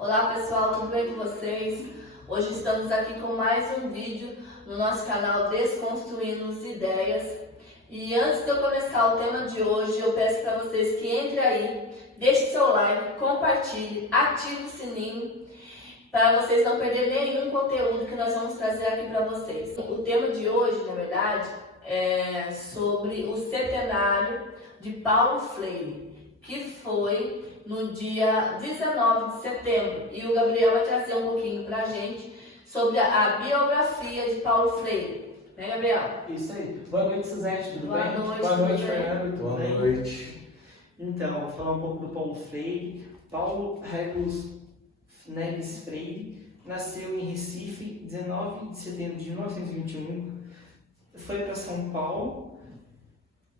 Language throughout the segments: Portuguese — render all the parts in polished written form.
Olá pessoal, tudo bem com vocês? Hoje estamos aqui com mais um vídeo no nosso canal Desconstruindo Ideias. E antes de eu começar o tema de hoje, eu peço para vocês que entrem aí, deixem seu like, compartilhe, ative o sininho para vocês não perderem nenhum conteúdo que nós vamos trazer aqui para vocês. O tema de hoje, na verdade, é sobre o centenário de Paulo Freire, que foi no dia 19 de setembro. E o Gabriel vai trazer um pouquinho para a gente sobre a biografia de Paulo Freire. Né, Gabriel? Isso aí. Boa noite, Suzete, tudo Boa bem? noite, Boa tudo noite, bem? Fernando, tudo Boa bem? noite. Então, vou falar um pouco do Paulo Freire. Paulo Regulus Neves Freire nasceu em Recife, 19 de setembro de 1921. Foi para São Paulo,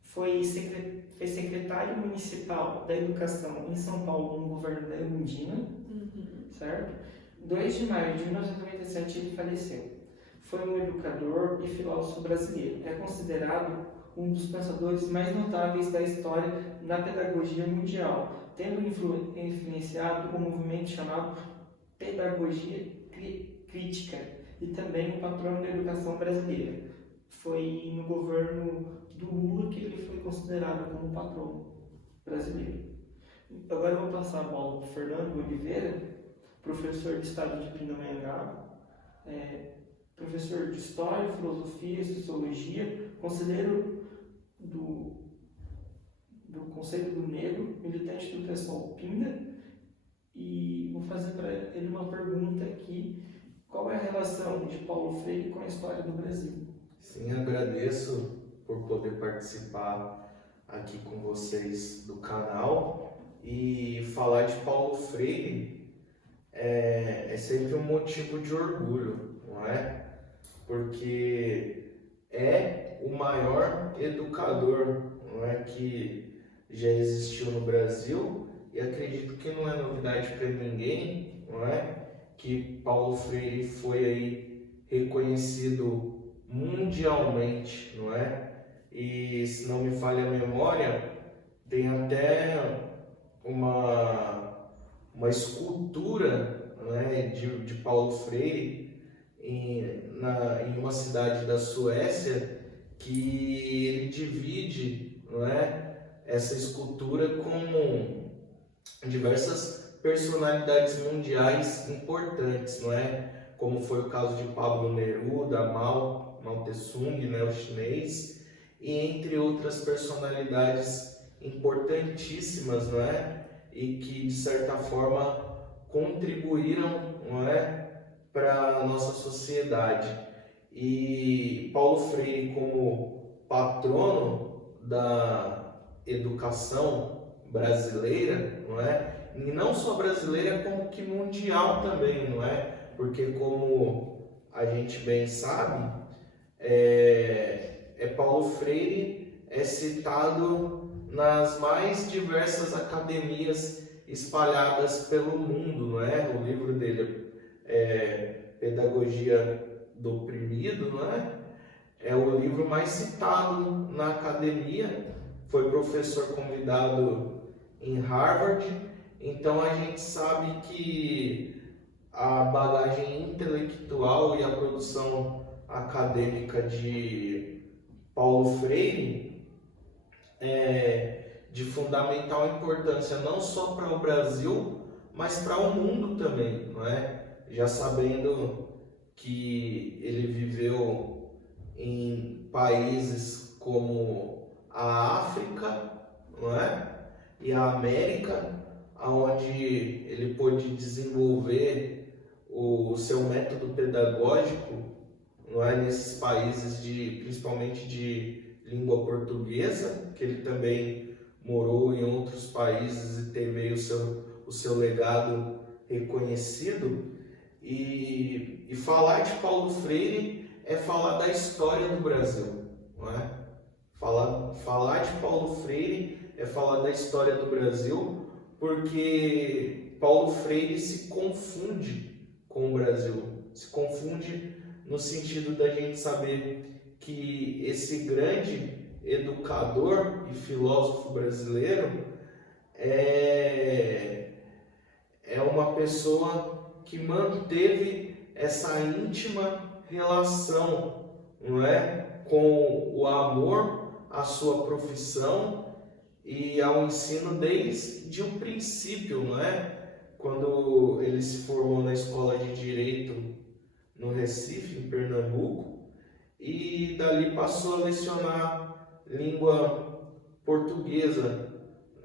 foi secretário municipal da Educação em São Paulo, no governo da Erundina, certo? 2 de maio de 1997 ele faleceu. Foi um educador e filósofo brasileiro. É considerado um dos pensadores mais notáveis da história na pedagogia mundial, tendo influenciado o movimento chamado Pedagogia Crítica e também o patrono da educação brasileira. Foi no governo do Lula que ele foi considerado como patrono brasileiro. Agora eu vou passar a bola para o Fernando Oliveira, professor do estado de Pindamonhangaba, professor de História, Filosofia e Sociologia, conselheiro do Conselho do Negro, militante do pessoal Pinda, e vou fazer para ele uma pergunta aqui: qual é a relação de Paulo Freire com a história do Brasil? Sim, agradeço por poder participar aqui com vocês do canal e falar de Paulo Freire é sempre um motivo de orgulho, não é? Porque é o maior educador, não é, que já existiu no Brasil, e acredito que não é novidade para ninguém, não é, que Paulo Freire foi aí reconhecido mundialmente, não é? E se não me falha a memória, tem até uma escultura, né, de Paulo Freire em uma cidade da Suécia, que ele divide, não é, essa escultura com diversas personalidades mundiais importantes, não é? Como foi o caso de Pablo Neruda, Mao Tse-tung, né, o chinês, e entre outras personalidades importantíssimas, não é? E que de certa forma contribuíram, não é, para a nossa sociedade. E Paulo Freire, como patrono da educação brasileira, não é? E não só brasileira, como que mundial também, não é? Porque, como a gente bem sabe, Paulo Freire é citado nas mais diversas academias espalhadas pelo mundo, não é? O livro dele é Pedagogia do Oprimido, não é? É o livro mais citado na academia. Foi professor convidado em Harvard, então a gente sabe que a bagagem intelectual e a produção acadêmica de Paulo Freire é de fundamental importância não só para o Brasil, mas para o mundo também, não é? Já sabendo que ele viveu em países como a África, não é? E a América, onde ele pôde desenvolver o seu método pedagógico, não é, nesses países principalmente de língua portuguesa, que ele também morou em outros países e teve aí o seu legado reconhecido. E falar de Paulo Freire é falar da história do Brasil, não é? Falar de Paulo Freire é falar da história do Brasil, porque Paulo Freire se confunde com o Brasil, se confunde no sentido da gente saber que esse grande educador e filósofo brasileiro é uma pessoa que manteve essa íntima relação, não é, com o amor à sua profissão e ao ensino desde o princípio, não é? Quando ele se formou na Escola de Direito no Recife, em Pernambuco, e dali passou a lecionar língua portuguesa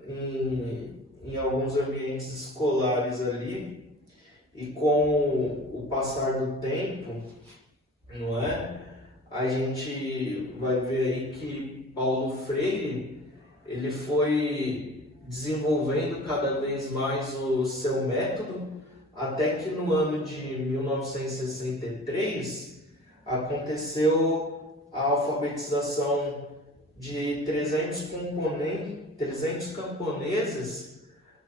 em alguns ambientes escolares ali. E com o passar do tempo, não é? A gente vai ver aí que Paulo Freire, ele foi desenvolvendo cada vez mais o seu método, até que no ano de 1963 aconteceu a alfabetização de 300 camponeses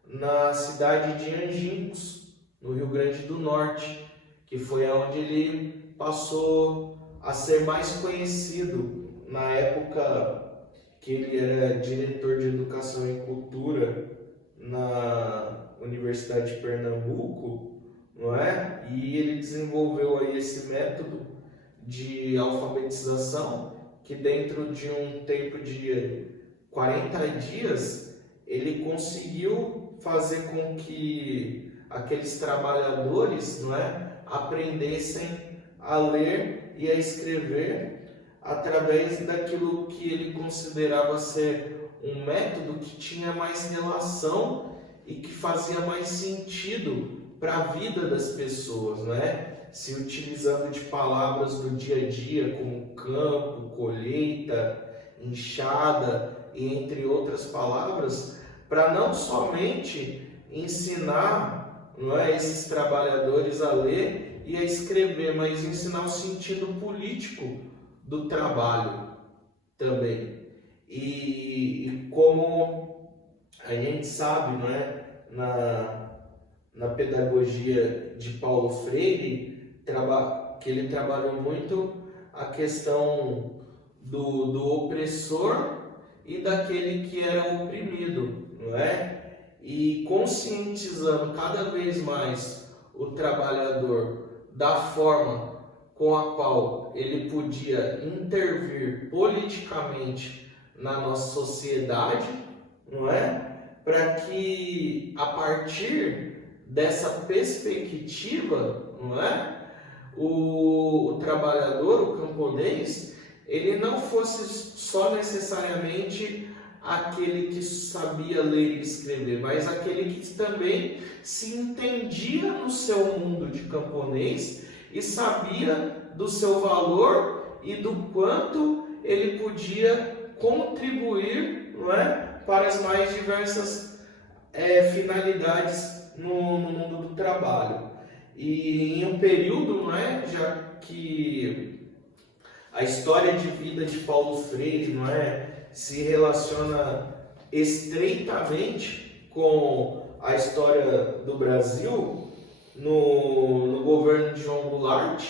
na cidade de Angincos, no Rio Grande do Norte, que foi onde ele passou a ser mais conhecido na época que ele era diretor de Educação e Cultura na Universidade de Pernambuco, não é? E ele desenvolveu aí esse método de alfabetização que dentro de um tempo de 40 dias ele conseguiu fazer com que aqueles trabalhadores, não é, aprendessem a ler e a escrever através daquilo que ele considerava ser um método que tinha mais relação e que fazia mais sentido para a vida das pessoas, não é? Se utilizando de palavras do dia a dia como campo, colheita, enxada e entre outras palavras, para não somente ensinar, não é, esses trabalhadores a ler e a escrever, mas ensinar o sentido político do trabalho também. E como a gente sabe, não é, na pedagogia de Paulo Freire, que ele trabalhou muito a questão do opressor e daquele que era oprimido, não é? E conscientizando cada vez mais o trabalhador da forma com a qual ele podia intervir politicamente na nossa sociedade, não é? Para que a partir dessa perspectiva, não é? O trabalhador, o camponês, ele não fosse só necessariamente aquele que sabia ler e escrever, mas aquele que também se entendia no seu mundo de camponês e sabia do seu valor e do quanto ele podia contribuir, não é, para as mais diversas finalidades no mundo do trabalho. E em um período, não é, já que a história de vida de Paulo Freire, não é, se relaciona estreitamente com a história do Brasil, no governo de João Goulart,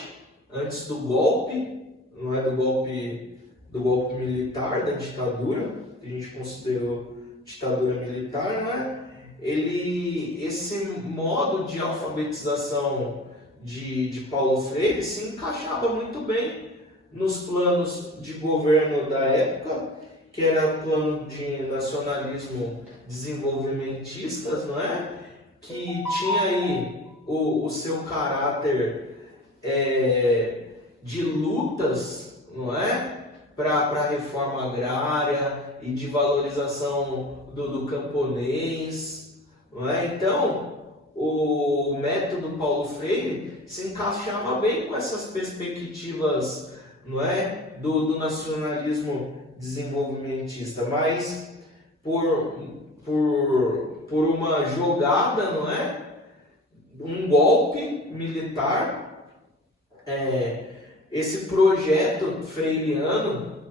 antes do golpe, não é, do golpe militar, da ditadura, que a gente considerou ditadura militar, não é? Esse modo de alfabetização de Paulo Freire se encaixava muito bem nos planos de governo da época, que era plano de nacionalismo desenvolvimentistas, não é? Que tinha aí o seu caráter de lutas, não é? Para a reforma agrária e de valorização do camponês, não é? Então, o método Paulo Freire se encaixava bem com essas perspectivas, não é, do nacionalismo desenvolvimentista, mas por uma jogada, não é, um golpe militar, esse projeto freiriano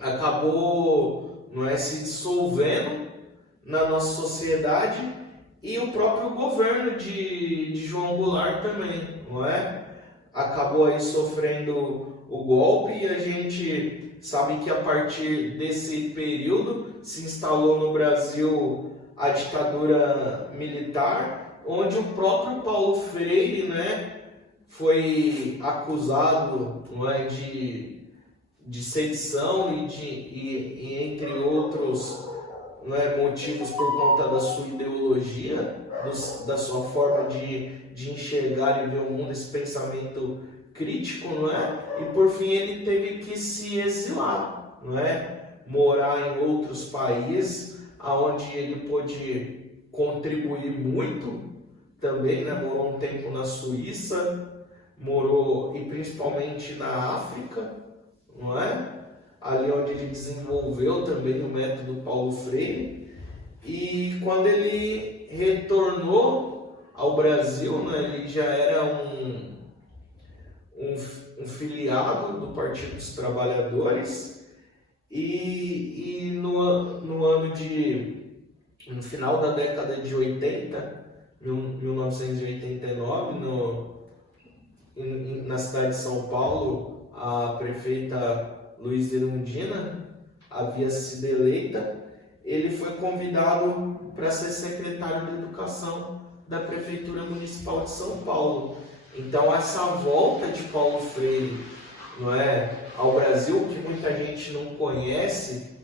acabou, não é, se dissolvendo na nossa sociedade, e o próprio governo de João Goulart também, não é? Acabou aí sofrendo o golpe, e a gente sabe que a partir desse período se instalou no Brasil a ditadura militar, onde o próprio Paulo Freire, né, foi acusado, não é, de sedição e entre outros, não é, motivos por conta da sua ideologia, da sua forma de enxergar e ver o mundo, esse pensamento crítico, não é? E por fim ele teve que se exilar, não é? Morar em outros países, aonde ele pôde contribuir muito também, né? Morou um tempo na Suíça, morou e principalmente na África, não é? Ali onde ele desenvolveu também o método Paulo Freire. E quando ele retornou ao Brasil, né, ele já era um filiado do Partido dos Trabalhadores, e no final da década de 80, 1989, na cidade de São Paulo, a prefeita Luiza Erundina havia sido eleita. Ele foi convidado para ser secretário de Educação da Prefeitura Municipal de São Paulo. Então essa volta de Paulo Freire, não é, ao Brasil, que muita gente não conhece,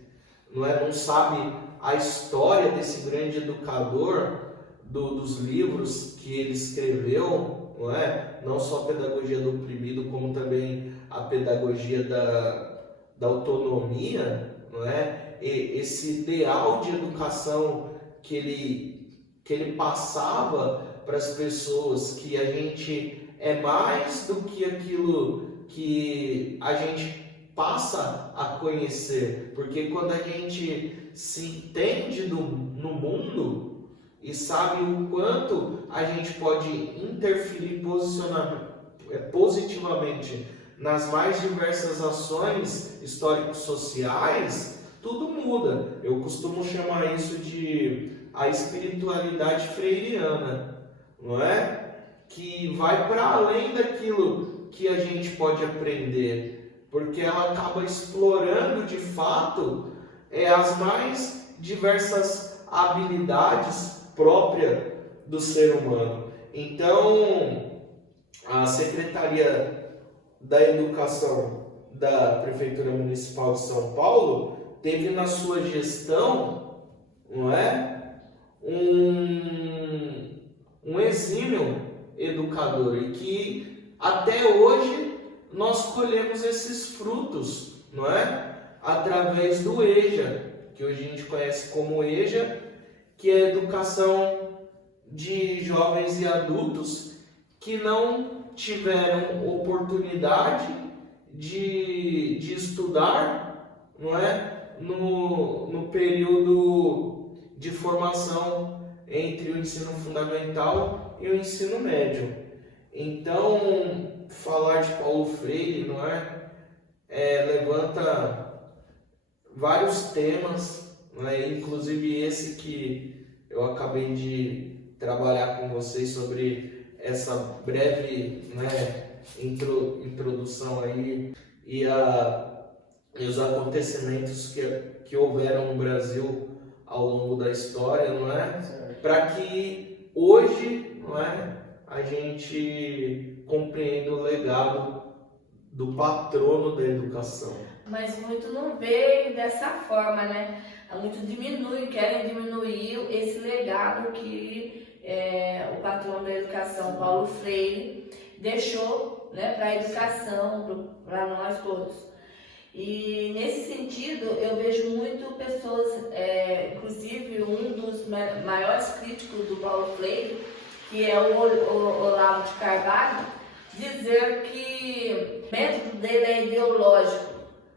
não sabe a história desse grande educador, dos livros que ele escreveu, não só a pedagogia do oprimido, como também a pedagogia da autonomia, e esse ideal de educação que ele passava para as pessoas, que a gente é mais do que aquilo que a gente passa a conhecer, porque quando a gente se entende no mundo e sabe o quanto a gente pode interferir positivamente nas mais diversas ações histórico-sociais, tudo muda. Eu costumo chamar isso de a espiritualidade freiriana, não é? Que vai para além daquilo que a gente pode aprender, porque ela acaba explorando de fato as mais diversas habilidades próprias do ser humano. Então, a Secretaria da Educação da Prefeitura Municipal de São Paulo teve na sua gestão, um exímio educador, e que até hoje nós colhemos esses frutos, através do EJA, que hoje a gente conhece como EJA, que é a educação de jovens e adultos que não tiveram oportunidade de estudar, no período de formação entre o ensino fundamental e o ensino médio. Então, falar de Paulo Freire, levanta vários temas, inclusive esse que eu acabei de trabalhar com vocês sobre essa breve, introdução aí e os acontecimentos que houveram no Brasil ao longo da história, para que hoje, a gente compreenda o legado do patrono da educação. Mas muito não veio dessa forma, Muito querem diminuir esse legado que o patrono da educação, Paulo Freire, deixou, para a educação, para nós todos. E nesse sentido, eu vejo muito pessoas, inclusive um dos maiores críticos do Paulo Freire, que é o Olavo de Carvalho, dizer que o método dele é ideológico.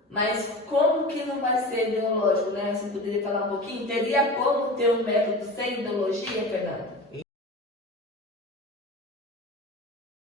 Mas como que não vai ser ideológico, Você poderia falar um pouquinho? Teria como ter um método sem ideologia, Fernando?